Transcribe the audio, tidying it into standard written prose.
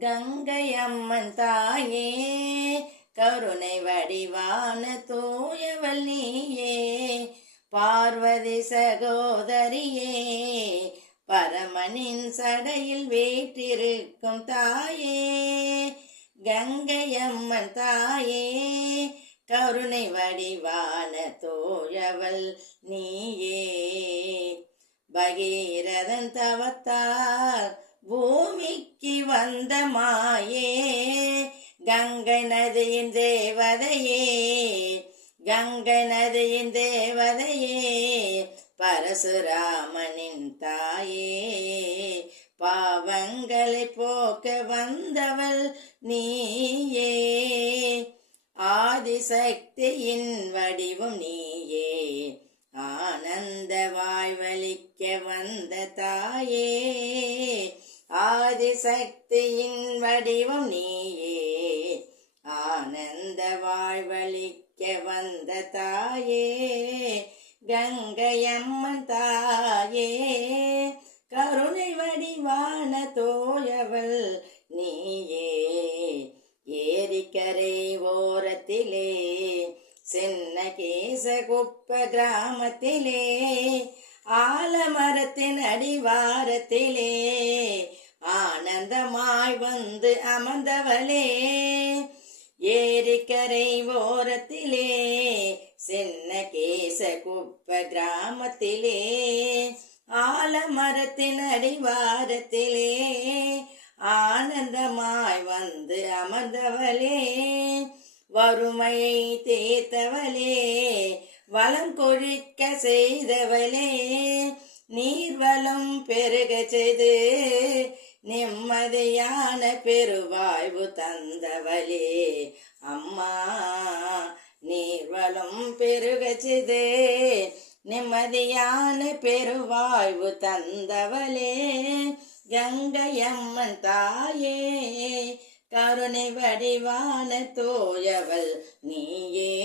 கங்கை அம்மன் தாயே, கருணை வடிவான தூயவள் நீயே, பார்வதி சகோதரியே, பரமனின் சடையில் வீற்றிருக்கும் தாயே. கங்கை அம்மன் தாயே, கருணை வடிவான தூயவள் நீயே. பகீரதன் தவத்தால் பூமிக்கு வந்த மாயே, கங்கை நதியின் தேவதையே, கங்கை நதியின் தேவதையே, பரசுராமனின் தாயே. பாவங்களை போக்க வந்தவள் நீயே, ஆதிசக்தியின் வடிவும் நீயே, ஆனந்த வாழ்வளிக்க வந்த தாயே. ஆதிசக்தியின் வடிவம் நீயே, ஆனந்த வாழ்வளிக்க வந்த தாயே. கங்கை அம்மன் தாயே, கருணை வடிவான தோயவள் நீயே. ஏரிக்கரை ஓரத்திலே, சின்ன கேசகுப்ப கிராமத்திலே, ஆலமரத்தின் அடிவாரத்திலே, ஆனந்தமாய் வந்து அமர்ந்தவளே. ஏரிக்கரை ஓரத்திலே, சின்ன கேசகுப்ப கிராமத்திலே, ஆலமரத்தின் அடிவாரத்திலே, ஆனந்தமாய் வந்து அமர்ந்தவளே. வறுமையை தேத்தவளே, வளம் கொழிக்க செய்தவளே, நீர்வளம் பெருக செய்து நிம்மதியான பெருவாழ்வு தந்தவளே. அம்மா, நீர்வளம் பெருக செய்து நிம்மதியான பெருவாழ்வு தந்தவளே. கங்கை அம்மன் தாயே, கருணை வடிவான தோயவள் நீயே.